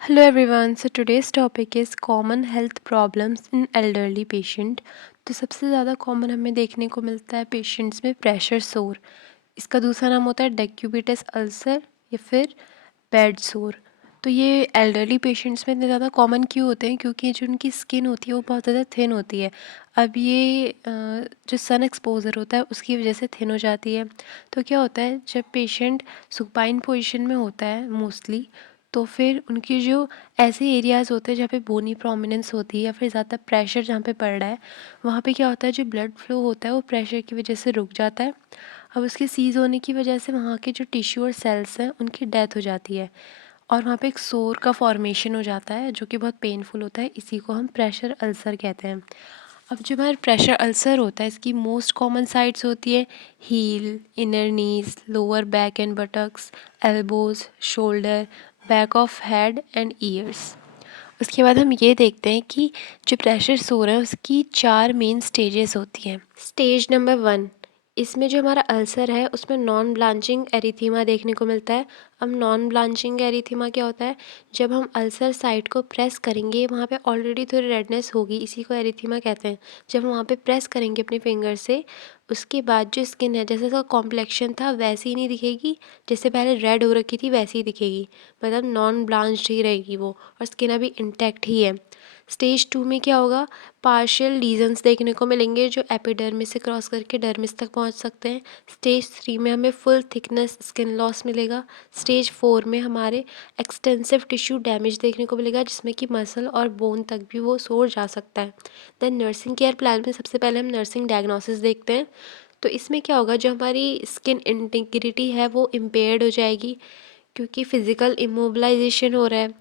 Hello everyone. So today's topic is common health problems in elderly patient. तो सबसे ज़्यादा common हमें देखने को मिलता है पेशेंट्स में प्रेशर सोर। इसका दूसरा नाम होता है डेक्यूबिटस अल्सर या फिर बेड सोर। तो ये एल्डरली पेशेंट्स में इतने ज़्यादा कॉमन क्यों होते हैं, क्योंकि जो उनकी स्किन होती है वो बहुत ज़्यादा थिन होती है। अब ये जो सन एक्सपोजर होता है उसकी वजह से थिन हो जाती है। तो क्या होता है, जब पेशेंट सुपाइन पोजीशन में होता है मोस्टली, तो फिर उनकी जो ऐसे एरियाज़ होते हैं जहाँ पे बोनी प्रोमिनेंस होती है या फिर ज़्यादा प्रेशर जहाँ पे पड़ रहा है, वहाँ पे क्या होता है, जो ब्लड फ्लो होता है वो प्रेशर की वजह से रुक जाता है। अब उसके सीज़ होने की वजह से वहाँ के जो टिश्यू और सेल्स हैं उनकी डेथ हो जाती है और वहाँ पे एक सोर का फॉर्मेशन हो जाता है जो कि बहुत पेनफुल होता है। इसी को हम प्रेशर अल्सर कहते हैं। अब जो हमारा प्रेशर अल्सर होता है, इसकी मोस्ट कॉमन साइट्स होती है heel, inner knees, lower back and buttocks, elbows, shoulder, back of head and ears. उसके बाद हम ये देखते हैं कि जो प्रेशर सोर है उसकी 4 मेन स्टेजेस होती हैं। स्टेज नंबर 1, इसमें जो हमारा अल्सर है उसमें नॉन ब्लांचिंग एरिथीमा देखने को मिलता है। अब नॉन ब्लांचिंग एरिथीमा क्या होता है, जब हम अल्सर साइट को प्रेस करेंगे वहाँ पे ऑलरेडी थोड़ी रेडनेस होगी, इसी को एरिथीमा कहते हैं। जब हम वहाँ पे प्रेस करेंगे अपने फिंगर से, उसके बाद जो स्किन है जैसे उसका कॉम्प्लेक्शन था वैसी ही नहीं दिखेगी, जैसे पहले रेड हो रखी थी वैसी ही दिखेगी, मतलब नॉन ब्लांच्ड ही रहेगी वो, और स्किन अभी इंटैक्ट ही है। स्टेज 2 में क्या होगा, पार्शियल लीजन्स देखने को मिलेंगे जो एपिडर्मिस से क्रॉस करके डर्मिस तक पहुंच सकते हैं। स्टेज 3 में हमें फुल थिकनेस स्किन लॉस मिलेगा। स्टेज 4 में हमारे एक्सटेंसिव टिश्यू डैमेज देखने को मिलेगा जिसमें कि मसल और बोन तक भी वो सोर जा सकता है। देन नर्सिंग केयर प्लान में सबसे पहले हम नर्सिंग डायग्नोसिस देखते हैं। तो इसमें क्या होगा, जो हमारी स्किन इंटीग्रिटी है वो इम्पेयर्ड हो जाएगी क्योंकि फिज़िकल इमोबिलाइजेशन हो रहा है,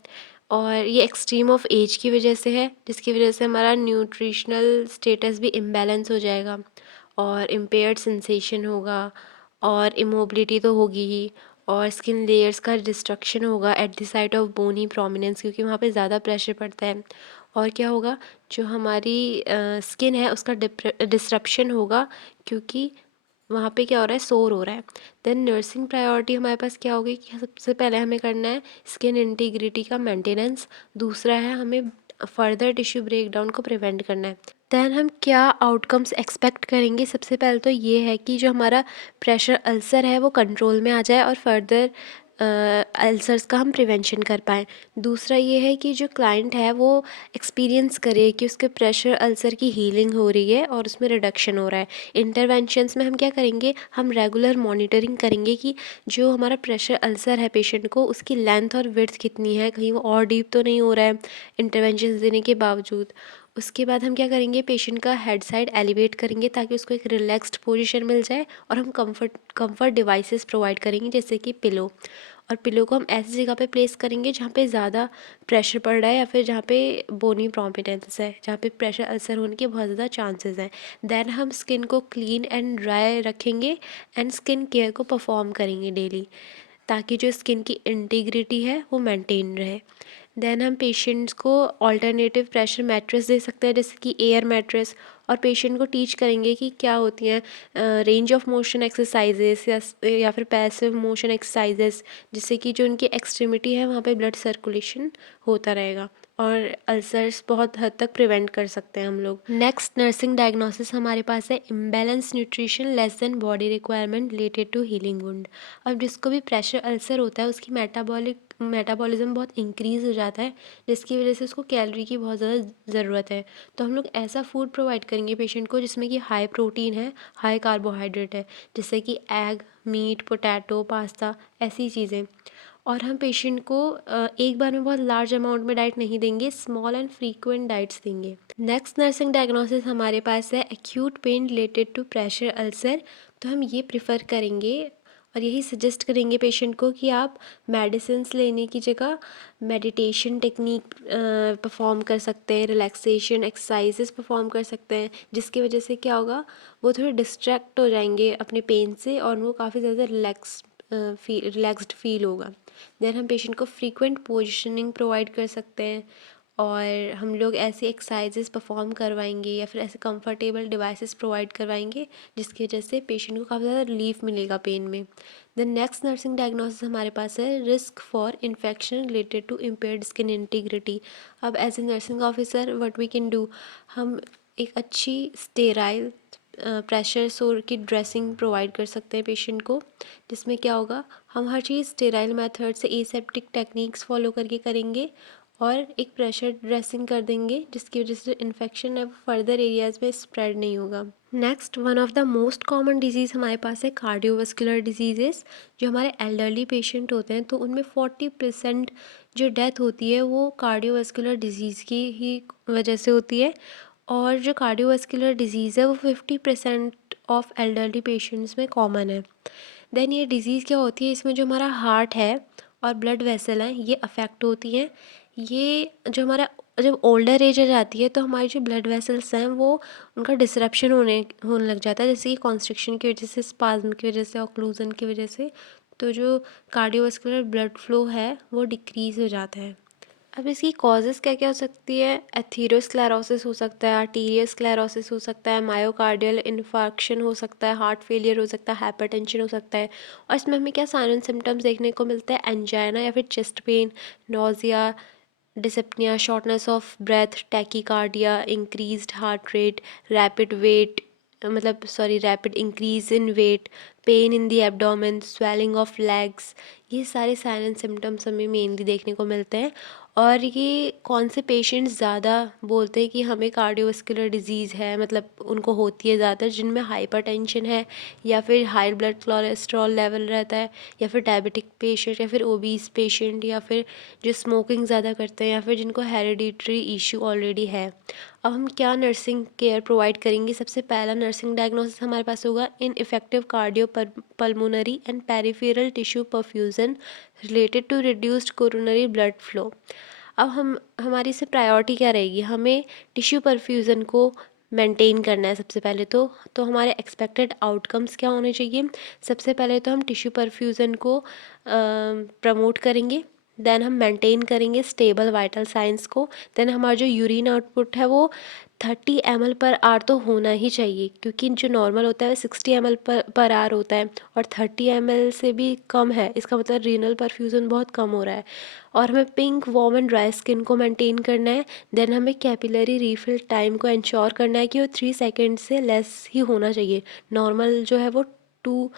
और ये एक्सट्रीम ऑफ एज की वजह से है, जिसकी वजह से हमारा न्यूट्रिशनल स्टेटस भी इम्बैलेंस हो जाएगा और इम्पेयर्ड सेंसेशन होगा और इमोबिलिटी तो होगी ही, और स्किन लेयर्स का डिस्ट्रक्शन होगा at the site of bony prominence क्योंकि वहाँ पे ज़्यादा प्रेशर पड़ता है। और क्या होगा, जो हमारी स्किन है उसका डिस्रप्शन होगा क्योंकि वहाँ पे क्या हो रहा है, सोर हो रहा है। देन नर्सिंग प्रायोरिटी हमारे पास क्या होगी कि सबसे पहले हमें करना है स्किन इंटीग्रिटी का मेंटेनेंस, दूसरा है हमें फर्दर टिश्यू ब्रेकडाउन को प्रिवेंट करना है। देन हम क्या आउटकम्स एक्सपेक्ट करेंगे, सबसे पहले तो ये है कि जो हमारा प्रेशर अल्सर है वो कंट्रोल में आ जाए और फर्दर अल्सर्स का हम प्रिवेंशन कर पाएँ। दूसरा ये है कि जो क्लाइंट है वो एक्सपीरियंस करे कि उसके प्रेशर अल्सर की हीलिंग हो रही है और उसमें रिडक्शन हो रहा है। इंटरवेंशंस में हम क्या करेंगे, हम रेगुलर मॉनिटरिंग करेंगे कि जो हमारा प्रेशर अल्सर है पेशेंट को उसकी लेंथ और विड्थ कितनी है, कहीं वो और डीप तो नहीं हो रहा है इंटरवेंशंस देने के बावजूद। उसके बाद हम क्या करेंगे, पेशेंट का हेड साइड एलिवेट करेंगे ताकि उसको एक रिलैक्स्ड पोजीशन मिल जाए, और हम कंफर्ट डिवाइसेस प्रोवाइड करेंगे जैसे कि पिलो, और पिलो को हम ऐसी जगह पे प्लेस करेंगे जहाँ पे ज़्यादा प्रेशर पड़ रहा है या फिर जहाँ पे बोनी प्रोमिनेंस है, जहाँ पे प्रेशर अल्सर होने के बहुत ज़्यादा चांसेस हैं। देन हम स्किन को क्लीन एंड ड्राई रखेंगे एंड स्किन केयर को परफॉर्म करेंगे डेली ताकि जो स्किन की इंटीग्रिटी है वो मेंटेन रहे। देन हम पेशेंट्स को ऑल्टरनेटिव प्रेशर मैट्रेस दे सकते हैं जैसे कि एयर मैट्रेस, और पेशेंट को टीच करेंगे कि क्या होती हैं रेंज ऑफ मोशन एक्सरसाइजेस या फिर पैसिव मोशन एक्सरसाइजेस, जिससे कि जो उनकी एक्सट्रीमिटी है वहाँ पे ब्लड सर्कुलेशन होता रहेगा और अल्सर्स बहुत हद तक प्रिवेंट कर सकते हैं हम लोग। नेक्स्ट नर्सिंग डायग्नोसिस हमारे पास है imbalance nutrition less than body requirement related to healing wound. अब जिसको भी प्रेशर अल्सर होता है उसकी मेटाबॉलिज्म बहुत इंक्रीज़ हो जाता है, जिसकी वजह से उसको कैलोरी की बहुत ज़्यादा ज़रूरत है। तो हम लोग ऐसा फूड प्रोवाइड करेंगे पेशेंट को जिसमें कि हाई प्रोटीन है, हाई कार्बोहाइड्रेट है, जैसे कि एग, मीट, पोटैटो, पास्ता, ऐसी चीज़ें। और हम पेशेंट को एक बार में बहुत लार्ज अमाउंट में डाइट नहीं देंगे, स्मॉल एंड फ्रीक्वेंट डाइट्स देंगे। नेक्स्ट नर्सिंग डायग्नोसिस हमारे पास है acute pain related to pressure ulcer. तो हम ये प्रिफ़र करेंगे और यही सजेस्ट करेंगे पेशेंट को कि आप मेडिसिन्स लेने की जगह मेडिटेशन टेक्निक परफॉर्म कर सकते हैं, रिलैक्सेशन एक्सरसाइजेस परफॉर्म कर सकते हैं, जिसकी वजह से क्या होगा, वो थोड़े डिस्ट्रैक्ट हो जाएंगे अपने पेन से और वो काफ़ी ज़्यादा रिलैक्स्ड फील होगा। देन हम पेशेंट को फ्रीक्वेंट पोजिशनिंग प्रोवाइड कर सकते हैं और हम लोग ऐसे एक्सरसाइजेस परफॉर्म करवाएंगे या फिर ऐसे कंफर्टेबल डिवाइसेस प्रोवाइड करवाएंगे जिसकी वजह से पेशेंट को काफ़ी ज़्यादा रिलीफ मिलेगा पेन में। द नेक्स्ट नर्सिंग डायग्नोसिस हमारे पास है risk for infection related to impaired skin integrity. अब as a nursing officer what we can do, हम एक अच्छी स्टेराइल प्रेशर सोर की ड्रेसिंग प्रोवाइड कर सकते हैं पेशेंट को, जिसमें क्या होगा, हम हर चीज़ स्टेराइल मेथड से एसेप्टिक टेक्निक्स फॉलो करके करेंगे और एक प्रेशर ड्रेसिंग कर देंगे जिसकी वजह से इन्फेक्शन है वो फर्दर एरियाज़ में स्प्रेड नहीं होगा। Next one of the most common disease हमारे पास है कार्डियोवास्कुलर डिजीज़ेस। जो हमारे एल्डरली पेशेंट होते हैं तो उनमें 40% जो डेथ होती है वो कार्डियोवास्कुलर डिजीज़ की ही वजह से होती है। और जो कार्डियोवास्कुलर डिजीज़ है वो 50% ऑफ एल्डरली पेशेंट्स में कॉमन है। देन ये डिज़ीज़ क्या होती है, इसमें जो हमारा हार्ट है और ब्लड वेसल हैं ये अफेक्ट होती हैं। ये जो हमारा जब ओल्डर एज आ जाती है तो हमारी जो ब्लड वेसल्स हैं वो उनका डिसरप्शन होने लग जाता है, जैसे कि कॉन्स्ट्रिक्शन की वजह से, स्पाज्म की वजह से, ऑक्लूजन की वजह से। तो जो कार्डियोवास्कुलर ब्लड फ्लो है वो डिक्रीज़ हो जाता है। अब इसकी कॉजेज़ क्या क्या हो सकती है, एथीरोस्क्लेरोसिस हो सकता है, आर्टीरियस्क्लेरोसिस हो सकता है, मायोकार्डियल इन्फार्क्शन हो सकता है, हार्ट फेलियर हो सकता है, हाइपरटेंशन हो सकता है। और इसमें हमें क्या साइन एंड सिम्टम्स देखने को मिलते हैं, एंजाइना या फिर chest pain, nausea, dyspnoea, shortness of breath, tachycardia, increased heart rate, rapid weight rapid increase in weight, pain in the abdomen, swelling of legs. ये सारे साइन एंड सिम्टम्स हमें mainly देखने को मिलते हैं। और ये कौन से पेशेंट्स ज़्यादा बोलते हैं कि हमें कार्डियोवास्कुलर डिजीज़ है, मतलब उनको होती है ज़्यादातर जिनमें हाइपरटेंशन है या फिर हाई ब्लड कोलेस्ट्रॉल लेवल रहता है या फिर डायबिटिक पेशेंट या फिर ओबीस पेशेंट या फिर जो स्मोकिंग ज़्यादा करते हैं या फिर जिनको हेरिडिटरी इशू ऑलरेडी है। अब हम क्या नर्सिंग केयर प्रोवाइड करेंगे, सबसे पहला नर्सिंग डायग्नोसिस हमारे पास होगा ineffective cardiopulmonary and peripheral tissue perfusion related to reduced coronary blood flow. अब हमारी से प्रायोरिटी क्या रहेगी, हमें टिश्यू परफ्यूज़न को मेंटेन करना है सबसे पहले। तो हमारे एक्सपेक्टेड आउटकम्स क्या होने चाहिए, सबसे पहले तो हम टिश्यू परफ्यूज़न को प्रमोट करेंगे, देन हम मेंटेन करेंगे स्टेबल वाइटल साइंस को, देन हमारा जो यूरिन आउटपुट है वो 30 ml/h तो होना ही चाहिए, क्योंकि जो नॉर्मल होता है 60 ml/h होता है और 30 ml से भी कम है, इसका मतलब रीनल परफ्यूज़न बहुत कम हो रहा है। और हमें pink warm and dry skin को मेंटेन करना है। देन हमें कैपिलरी रीफिल टाइम को इंश्योर करना है कि वो 3 सेकेंड से लेस ही होना चाहिए। नॉर्मल जो है वो 2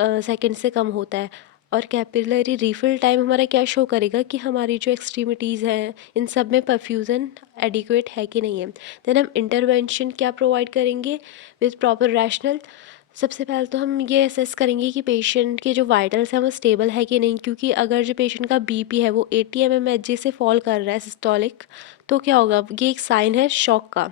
सेकेंड से कम होता है। और कैपिलरी रीफिल टाइम हमारा क्या शो करेगा कि हमारी जो एक्सट्रीमिटीज़ हैं इन सब में परफ्यूज़न एडिक्वेट है कि नहीं है। देन हम इंटरवेंशन क्या प्रोवाइड करेंगे विद प्रॉपर रैशनल। सबसे पहले तो हम ये असेस करेंगे कि पेशेंट के जो वाइटल्स हैं वो स्टेबल है कि नहीं, क्योंकि अगर जो पेशेंट का बीपी है वो 80 mmHg से फॉल कर रहा है सिस्टोलिक, तो क्या होगा, ये एक साइन है शॉक का।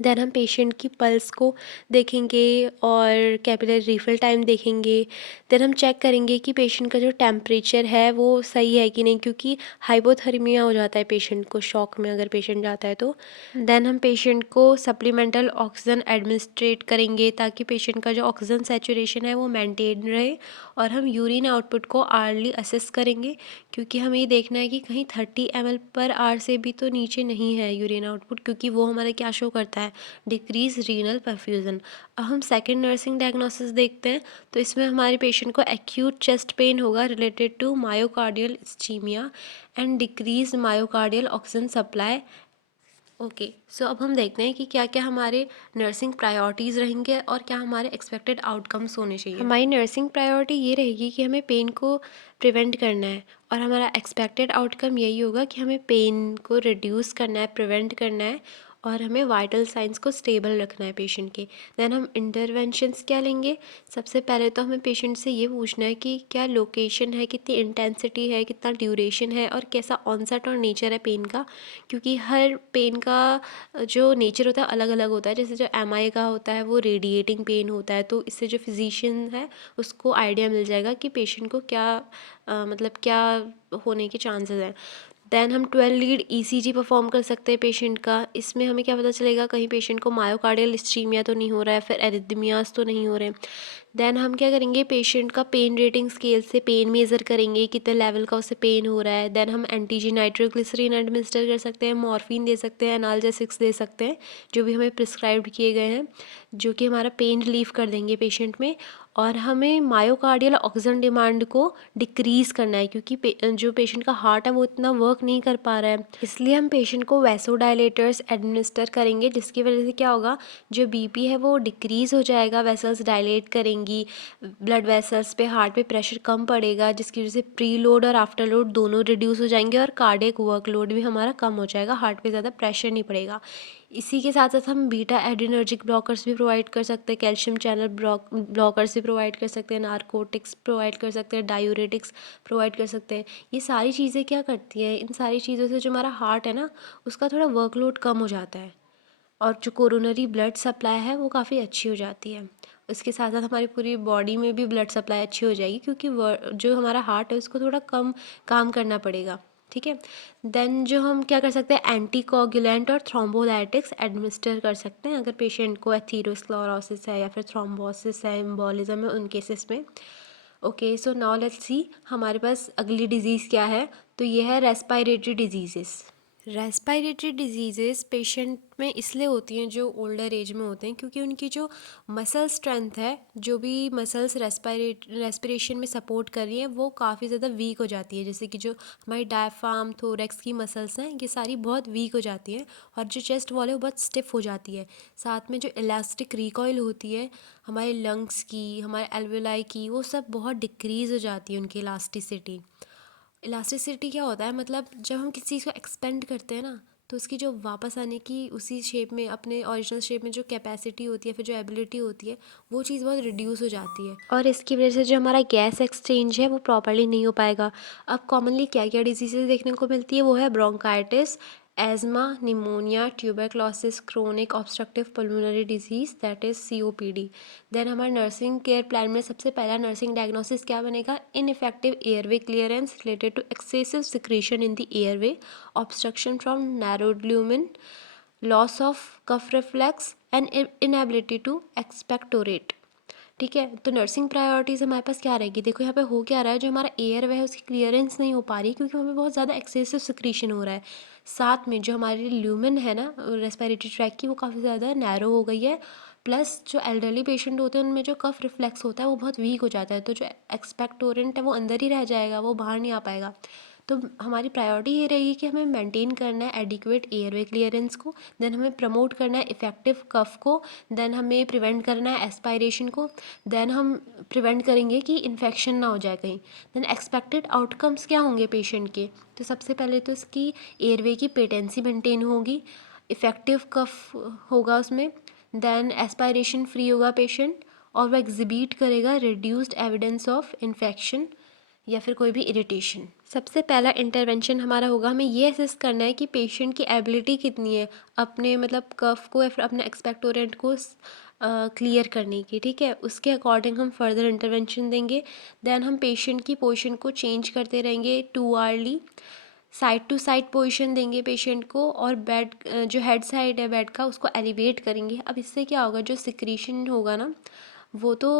देन हम पेशेंट की पल्स को देखेंगे और कैपिलरी रीफिल टाइम देखेंगे। देन हम चेक करेंगे कि पेशेंट का जो टेम्परेचर है वो सही है कि नहीं, क्योंकि हाइपोथर्मिया हो जाता है पेशेंट को शॉक में अगर पेशेंट जाता है तो। देन हम पेशेंट को सप्लीमेंटल ऑक्सीजन एडमिनिस्ट्रेट करेंगे ताकि पेशेंट का जो ऑक्सीजन सैचुरेशन है वो मेंटेन रहे। और हम यूरिन आउटपुट को आर्ली असेस करेंगे, क्योंकि हमें ये देखना है कि कहीं 30 ml/h से भी तो नीचे नहीं है यूरिन आउटपुट, क्योंकि वो हमारा क्या शो करता है, डिक्रीज रीनल परफ्यूजन। अब हम सेकेंड नर्सिंग डायग्नोसिस देखते हैं, तो इसमें हमारे पेशेंट को एक्यूट चेस्ट पेन होगा related to myocardial ischaemia and decrease myocardial oxygen supply. Okay, so अब हम देखते हैं कि क्या क्या हमारे नर्सिंग प्रायोरिटीज़ रहेंगे और क्या हमारे एक्सपेक्टेड आउटकम्स होने चाहिए। हमारी नर्सिंग प्रायोरिटी ये रहेगी कि हमें पेन को प्रिवेंट करना है और हमारा एक्सपेक्टेड आउटकम यही होगा कि हमें पेन को रिड्यूस करना है, प्रिवेंट करना है और हमें वाइटल साइंस को स्टेबल रखना है पेशेंट के। देन हम इंटरवेंशंस क्या लेंगे, सबसे पहले तो हमें पेशेंट से ये पूछना है कि क्या लोकेशन है, कितनी इंटेंसिटी है, कितना ड्यूरेशन है और कैसा ऑनसेट और नेचर है पेन का, क्योंकि हर पेन का जो नेचर होता है अलग अलग होता है। जैसे जो MI का होता है वो रेडिएटिंग पेन होता है, तो इससे जो फिजिशियन है उसको आइडिया मिल जाएगा कि पेशेंट को क्या क्या होने के चांसेस हैं। देन हम 12 लीड ईसीजी परफॉर्म कर सकते हैं पेशेंट का। इसमें हमें क्या पता चलेगा, कहीं पेशेंट को मायोकार्डियल इस्चीमिया तो नहीं हो रहा है, फिर एरिथमियास तो नहीं हो रहे। देन हम क्या करेंगे, पेशेंट का पेन रेटिंग स्केल से पेन मेज़र करेंगे, कितने लेवल का उसे पेन हो रहा है। देन हम एंटीजी नाइट्रोग्लिसरीन एडमिनिस्टर कर सकते हैं, मॉर्फिन दे सकते हैं, एनाल्जेसिक्स दे सकते हैं, जो भी हमें प्रिस्क्राइब्ड किए गए हैं, जो कि हमारा पेन रिलीफ कर देंगे पेशेंट में। और हमें मायोकार्डियल ऑक्सीजन डिमांड को डिक्रीज़ करना है, क्योंकि जो पेशेंट का हार्ट है वो इतना वर्क नहीं कर पा रहा है, इसलिए हम पेशेंट को वैसोडाइलेटर्स एडमिनिस्टर करेंगे, जिसकी वजह से क्या होगा, जो बीपी है वो डिक्रीज़ हो जाएगा, वेसल्स डायलेट करेंगी, ब्लड वेसल्स पे, हार्ट पे प्रेशर कम पड़ेगा, जिसकी वजह से प्री लोड और आफ्टर लोड दोनों रिड्यूस हो जाएंगे, और कार्डियक वर्कलोड भी हमारा कम हो जाएगा, हार्ट पे ज़्यादा प्रेशर नहीं पड़ेगा। इसी के साथ साथ हम बीटा एड्रीनर्जिक ब्लॉकर्स भी प्रोवाइड कर सकते हैं, कैल्शियम चैनल ब्लॉकर्स भी प्रोवाइड कर सकते हैं, नारकोटिक्स प्रोवाइड कर सकते हैं, डायूरेटिक्स प्रोवाइड कर सकते हैं। ये सारी चीज़ें क्या करती हैं, इन सारी चीज़ों से जो हमारा हार्ट है ना, उसका थोड़ा वर्कलोड कम हो जाता है, और जो कोरोनरी ब्लड सप्लाई है वो काफ़ी अच्छी हो जाती है। उसके साथ साथ हमारी पूरी बॉडी में भी ब्लड सप्लाई अच्छी हो जाएगी, क्योंकि जो हमारा हार्ट है उसको थोड़ा कम काम करना पड़ेगा। ठीक है। देन जो हम क्या कर सकते हैं, एंटी कोगुलेंट और थ्रोम्बोलाइटिक्स एडमिनिस्टर कर सकते हैं, अगर पेशेंट को एथीरोस्क्लेरोसिस है या फिर थ्रोम्बोसिस है, एम्बोलिज्म है, उन केसेस में। Okay, so now let's see हमारे पास अगली डिजीज़ क्या है। तो ये है respiratory diseases. Respiratory diseases patient में इसलिए होती हैं जो ओल्डर एज में होते हैं, क्योंकि उनकी जो मसल स्ट्रेंथ है, जो भी मसल्स रेस्पिरेशन में सपोर्ट कर रही हैं, वो काफ़ी ज़्यादा वीक हो जाती है। जैसे कि जो हमारी डायफ्राम, थोरैक्स की मसल्स हैं, ये सारी बहुत वीक हो जाती हैं, और जो चेस्ट वॉल है वो बहुत स्टिफ हो जाती है। साथ में जो इलास्टिक रिकॉइल होती है हमारे लंग्स की, हमारे एल्वेलाई की, वो सब बहुत डिक्रीज़ हो जाती है, उनकी इलास्टिसिटी। इलास्टिसिटी क्या होता है, मतलब जब हम किसी चीज़ को एक्सपेंड करते हैं ना, तो उसकी जो वापस आने की उसी शेप में, अपने ओरिजिनल शेप में जो कैपेसिटी होती है, फिर जो एबिलिटी होती है, वो चीज़ बहुत रिड्यूस हो जाती है, और इसकी वजह से जो हमारा गैस एक्सचेंज है वो प्रॉपर्ली नहीं हो पाएगा। अब कॉमनली क्या क्या डिजीज़ेज देखने को मिलती है, वो है bronchitis, asthma, pneumonia, tuberculosis, chronic obstructive pulmonary disease, that is COPD। Then हमारे नर्सिंग केयर प्लान में सबसे पहला नर्सिंग डायग्नोसिस क्या बनेगा, ineffective airway clearance related to excessive secretion in the airway, obstruction from narrowed lumen, loss of cough reflex and inability to expectorate. ठीक है, तो nursing priorities हमारे पास क्या रहेगी, देखो यहाँ पे हो क्या रहा है, जो हमारा एयर वे है उसकी क्लियरेंस नहीं हो पा रही, क्योंकि हमें बहुत ज़्यादा एक्सेसिव सिक्रीशन हो रहा है। साथ में जो हमारी ल्यूमेन है ना रेस्पिरेटरी ट्रैक की, वो काफ़ी ज़्यादा नैरो हो गई है, प्लस जो एल्डरली पेशेंट होते हैं उनमें जो कफ रिफ्लेक्स होता है वो बहुत वीक हो जाता है, तो जो एक्सपेक्टोरेंट है वो अंदर ही रह जाएगा, वो बाहर नहीं आ पाएगा। तो हमारी प्रायोरिटी ये रहेगी कि हमें मेंटेन करना है एडिक्वेट एयरवे क्लियरेंस को, देन हमें प्रमोट करना है इफेक्टिव कफ को, देन हमें प्रिवेंट करना है एस्पायरेशन को, देन हम प्रिवेंट करेंगे कि इन्फेक्शन ना हो जाए कहीं। देन एक्सपेक्टेड आउटकम्स क्या होंगे पेशेंट के, तो सबसे पहले तो इसकी एयरवे की पेटेंसी मेंटेन होगी, इफ़ेक्टिव कफ होगा उसमें, देन एस्पायरेशन फ्री होगा पेशेंट, और वह एग्जिबिट करेगा रिड्यूस्ड एविडेंस ऑफ इन्फेक्शन या फिर कोई भी इरिटेशन। सबसे पहला इंटरवेंशन हमारा होगा, हमें ये असेस करना है कि पेशेंट की एबिलिटी कितनी है अपने मतलब कफ को या फिर अपने एक्सपेक्टोरेंट को क्लियर करने की। ठीक है, उसके अकॉर्डिंग हम फर्दर इंटरवेंशन देंगे। देन हम पेशेंट की पोजीशन को चेंज करते रहेंगे 2 hourly, side to side position देंगे पेशेंट को, और बेड जो हेड साइड है बेड का उसको एलिवेट करेंगे। अब इससे क्या होगा, जो सिक्रीशन होगा ना वो तो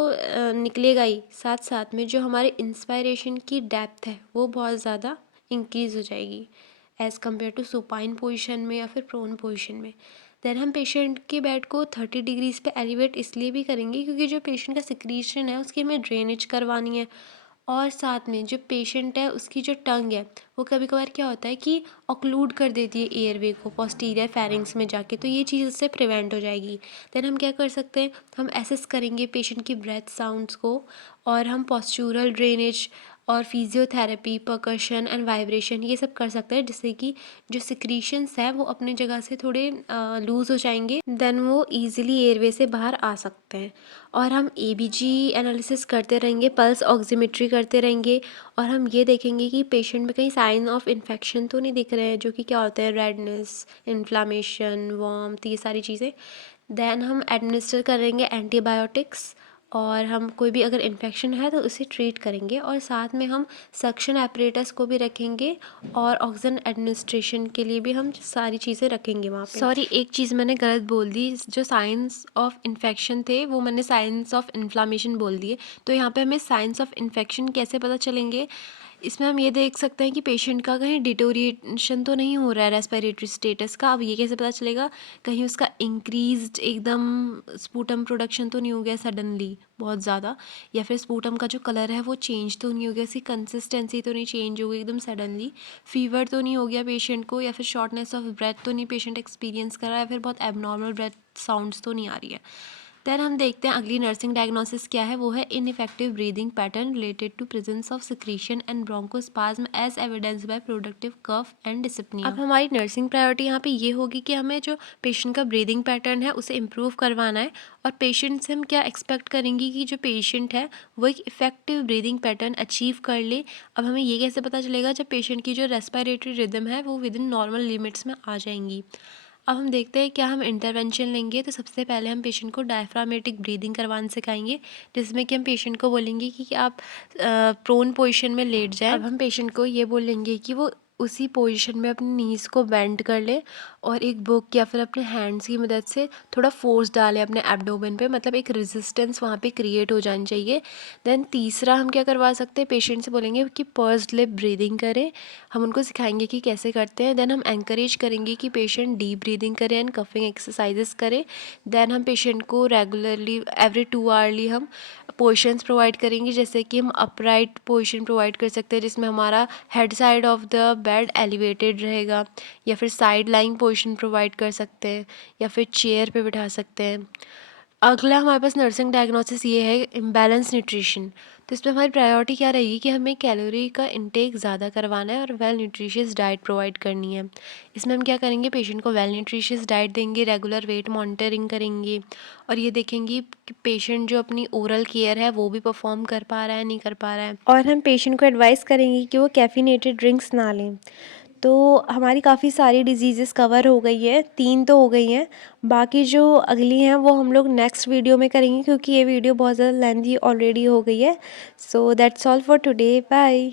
निकलेगा ही, साथ साथ में जो हमारे इंस्पायरेशन की डेप्थ है वो बहुत ज़्यादा इंक्रीज़ हो जाएगी as compare to supine position में या फिर प्रोन पोजीशन में। देन हम पेशेंट के बेड को 30 डिग्रीज़ पे एलिवेट इसलिए भी करेंगे क्योंकि जो पेशेंट का सिक्रीशन है उसकी हमें ड्रेनेज करवानी है, और साथ में जो पेशेंट है उसकी जो टंग है वो कभी कभार क्या होता है कि ऑक्लूड कर देती है एयरवे को पोस्टीरियर फेरिंग्स में जाके, तो ये चीज़ इससे प्रिवेंट हो जाएगी। देन हम क्या कर सकते हैं, हम एसेस करेंगे पेशेंट की ब्रेथ साउंड्स को, और हम पॉस्चुरल ड्रेनेज और फिजियोथेरेपी, परकशन एंड वाइब्रेशन ये सब कर सकते हैं, जिससे कि जो सिक्रीशंस है वो अपनी जगह से थोड़े लूज़ हो जाएंगे, देन वो ईजिली एयरवे से बाहर आ सकते हैं। और हम ABG एनालिसिस करते रहेंगे, पल्स ऑक्सीमेट्री करते रहेंगे, और हम ये देखेंगे कि पेशेंट में कहीं साइन ऑफ इन्फेक्शन तो नहीं दिख रहे हैं, जो कि क्या होता है रेडनेस, इन्फ्लामेशन, वार्मथ, ये सारी चीज़ें। देन हम एडमिनिस्टर करेंगे एंटीबायोटिक्स, और हम कोई भी अगर इन्फेक्शन है तो उसे ट्रीट करेंगे, और साथ में हम सक्शन एपरेटस को भी रखेंगे और ऑक्सीजन एडमिनिस्ट्रेशन के लिए भी हम सारी चीज़ें रखेंगे वहाँ पे। सॉरी, एक चीज़ मैंने गलत बोल दी, जो साइंस ऑफ इन्फेक्शन थे वो मैंने साइंस ऑफ इन्फ्लामेशन बोल दिए। तो यहाँ पे हमें साइंस ऑफ इन्फेक्शन कैसे पता चलेंगे, इसमें हम ये देख सकते हैं कि पेशेंट का कहीं डिटोरिएशन तो नहीं हो रहा है रेस्पिरेटरी स्टेटस का। अब ये कैसे पता चलेगा, कहीं उसका इंक्रीज्ड एकदम स्पूटम प्रोडक्शन तो नहीं हो गया सडनली बहुत ज़्यादा, या फिर स्पूटम का जो कलर है वो चेंज तो नहीं हो गया, उसकी कंसिस्टेंसी तो नहीं चेंज हो गई एकदम सडनली, फीवर तो नहीं हो गया पेशेंट को, या फिर शॉर्टनेस ऑफ ब्रेथ तो नहीं पेशेंट एक्सपीरियंस कर रहा है, या फिर बहुत एबनॉर्मल ब्रेथ साउंड्स तो नहीं आ रही है। देन हम देखते हैं अगली नर्सिंग डायग्नोसिस क्या है, वो है ineffective breathing pattern related to presence of secretion and bronchospasm as evidence by productive cough and dyspnoea. अब हमारी नर्सिंग प्रायोरिटी यहाँ पे ये होगी कि हमें जो पेशेंट का ब्रीदिंग पैटर्न है उसे इम्प्रूव करवाना है, और पेशेंट से हम क्या एक्सपेक्ट करेंगे कि जो पेशेंट है वो एक इफेक्टिव ब्रीदिंग पैटर्न अचीव कर ले। अब हमें ये कैसे पता चलेगा, जब पेशेंट की जो रेस्पिरेटरी रिदम है वो विद इन नॉर्मल लिमिट्स में आ जाएंगी। अब हम देखते हैं क्या हम इंटरवेंशन लेंगे। तो सबसे पहले हम पेशेंट को डायफ्रामेटिक ब्रीदिंग करवाना सिखाएंगे, जिसमें कि हम पेशेंट को बोलेंगे कि आप प्रोन पोजीशन में लेट जाएं। अब हम पेशेंट को ये बोलेंगे कि वो उसी पोजीशन में अपनी नीज़ को बेंड कर ले और एक बुक या फिर अपने हैंड्स की मदद से थोड़ा फोर्स डालें अपने एब्डोमेन पे, मतलब एक रेजिस्टेंस वहाँ पे क्रिएट हो जानी चाहिए। देन तीसरा हम क्या करवा सकते हैं, पेशेंट से बोलेंगे कि पर्स्ड लिप ब्रीदिंग करें, हम उनको सिखाएंगे कि कैसे करते हैं। देन हम एंकरेज करेंगे कि पेशेंट डीप ब्रीदिंग करें एंड कफिंग एक्सरसाइजेस करें। देन हम पेशेंट को रेगुलरली एवरी 2 आवर्ली हम पोजीशंस प्रोवाइड करेंगे, जैसे कि हम अपराइट पोजीशन प्रोवाइड कर सकते हैं जिसमें हमारा head side of the bed elevated रहेगा, या फिर साइड लाइंग पोजीशन प्रोवाइड कर सकते हैं, या फिर चेयर पे बिठा सकते हैं। अगला हमारे पास नर्सिंग डायग्नोसिस ये है इम्बैलेंस न्यूट्रिशन। तो इसमें हमारी प्रायोरिटी क्या रहेगी कि हमें कैलोरी का इंटेक ज़्यादा करवाना है और वेल न्यूट्रिशियस डाइट प्रोवाइड करनी है। इसमें हम क्या करेंगे, पेशेंट को वेल न्यूट्रिशियस डाइट देंगे, रेगुलर वेट मॉनिटरिंग करेंगे, और ये देखेंगे कि पेशेंट जो अपनी ओरल केयर है वो भी परफॉर्म कर पा रहा है नहीं कर पा रहा है। और हम पेशेंट को एडवाइस करेंगे कि वो कैफिनेटेड ड्रिंक्स ना लें। तो हमारी काफ़ी सारी डिजीज़ेस कवर हो गई है, 3 तो हो गई हैं, बाकी जो अगली हैं वो हम लोग नेक्स्ट वीडियो में करेंगे, क्योंकि ये वीडियो बहुत ज़्यादा लेंथी ऑलरेडी हो गई है। So that's all for today, bye.